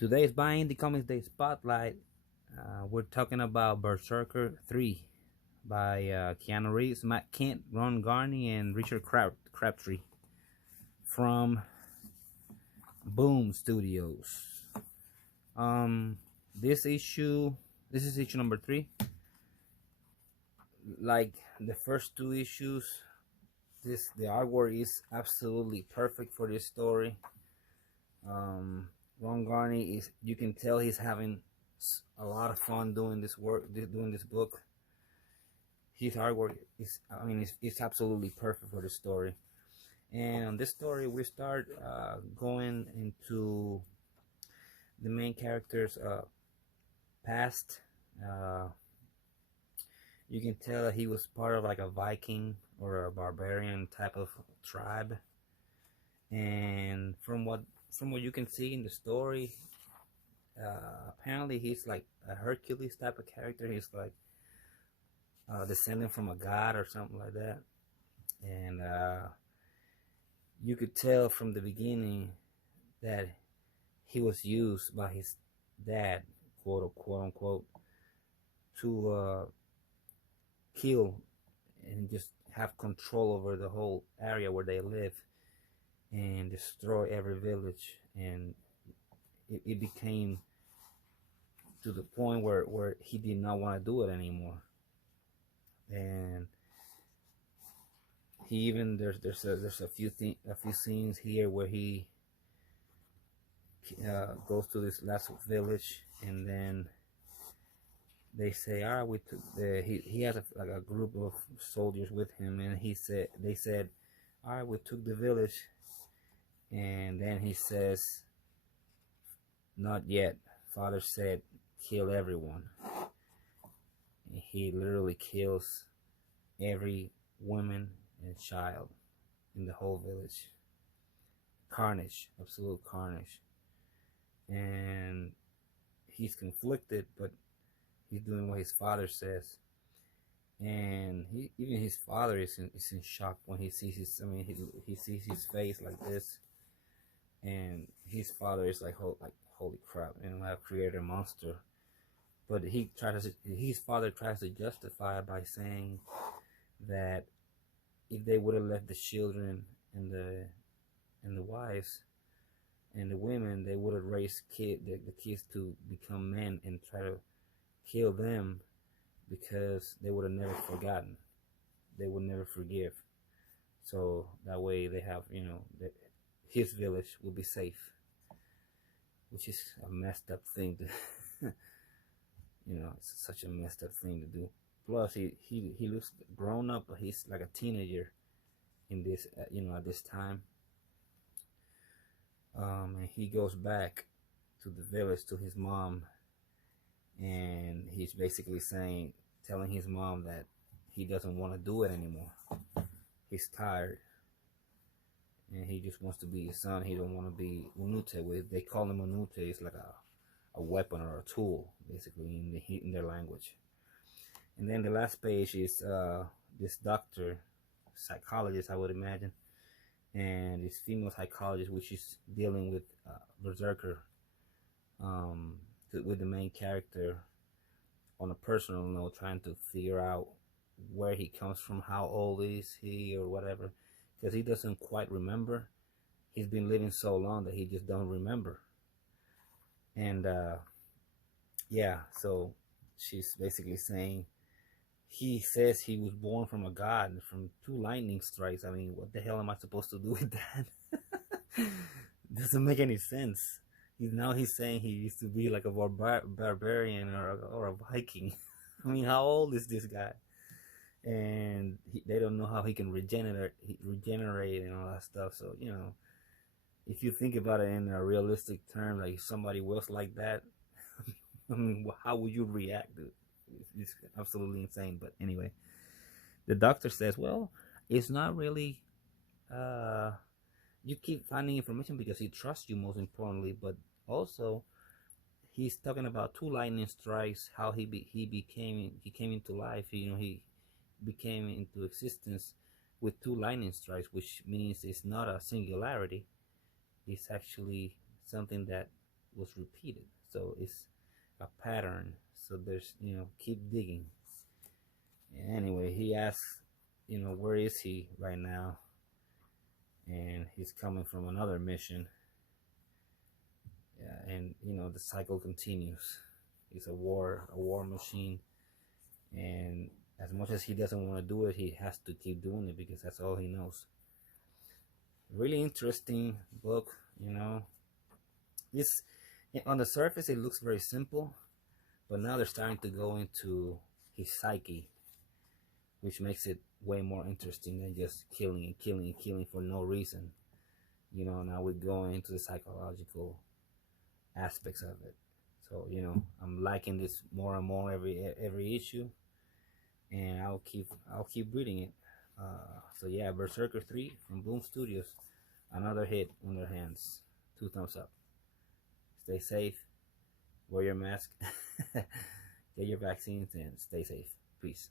Today's Buying the Comics Day Spotlight. We're talking about BRZRKR 3 by Keanu Reeves, Matt Kidnt, Garney and Richard Crabtree from Boom Studios. This is issue number 3. Like the first 2 issues, the artwork is absolutely perfect for this story. Ron Garney you can tell he's having a lot of fun doing this book. His artwork it's absolutely perfect for the story. And on this story, we start going into the main character's past. You can tell that he was part of like a Viking or a barbarian type of tribe. And from what you can see in the story, apparently he's like a Hercules type of character. He's like descended from a god or something like that. And you could tell from the beginning that he was used by his dad, quote unquote, to kill and just have control over the whole area where they live and destroy every village. And it became to the point where he did not want to do it anymore. And he even there's a few scenes here where he goes to this last village, and then they say, all right, we took he has a group of soldiers with him, and they said, all right, we took the village. And then he says, not yet. Father said, kill everyone. And he literally kills every woman and child in the whole village. Carnage, absolute carnage. And he's conflicted, but he's doing what his father says. And even his father is in shock when he sees he sees his face like this. And his father is like, holy crap, I've created a monster. But his father tries to justify it by saying that if they would have left the children and the wives and the women, they would have raised the kids to become men and try to kill them, because they would have never forgotten. They would never forgive. So that way they have, his village will be safe, which is a messed up thing to it's such a messed up thing to do. Plus he looks grown up, but he's like a teenager in this at this time. And he goes back to the village to his mom, and he's basically telling his mom that he doesn't want to do it anymore. He's tired. And he just wants to be his son. He don't want to be unute with. They call him unute. It's like a weapon or a tool, basically, in their language. And then the last page is this doctor, psychologist, I would imagine, and this female psychologist, which is dealing with BRZRKR, with the main character on a personal note, trying to figure out where he comes from, how old is he, or whatever. Because he doesn't quite remember. He's been living so long that he just don't remember. And yeah, so she's basically saying, he says he was born from a god, from 2 lightning strikes. I mean, what the hell am I supposed to do with that? Doesn't make any sense. He's saying he used to be like a barbarian or a Viking. I mean, how old is this guy? And they don't know how he can regenerate and all that stuff. So if you think about it in a realistic term, like if somebody was like that, I mean, how would you react? It's absolutely insane. But anyway, the doctor says, well, it's not really you keep finding information because he trusts you, most importantly, but also he's talking about 2 lightning strikes, how he came into life. He became into existence with 2 lightning strikes, which means it's not a singularity. It's actually something that was repeated. So it's a pattern. So there's, keep digging. Anyway, he asks, where is he right now? And he's coming from another mission. Yeah, and the cycle continues. He's a war machine, and as much as he doesn't want to do it, he has to keep doing it because that's all he knows. Really interesting book. This, on the surface it looks very simple, but now they're starting to go into his psyche, which makes it way more interesting than just killing and killing and killing for no reason. Now we're going into the psychological aspects of it. So I'm liking this more and more every issue, and I'll keep reading it. So yeah, Berserker 3 from Boom Studios, another hit on their hands. 2 thumbs up. Stay safe, wear your mask, get your vaccines, and stay safe. Peace.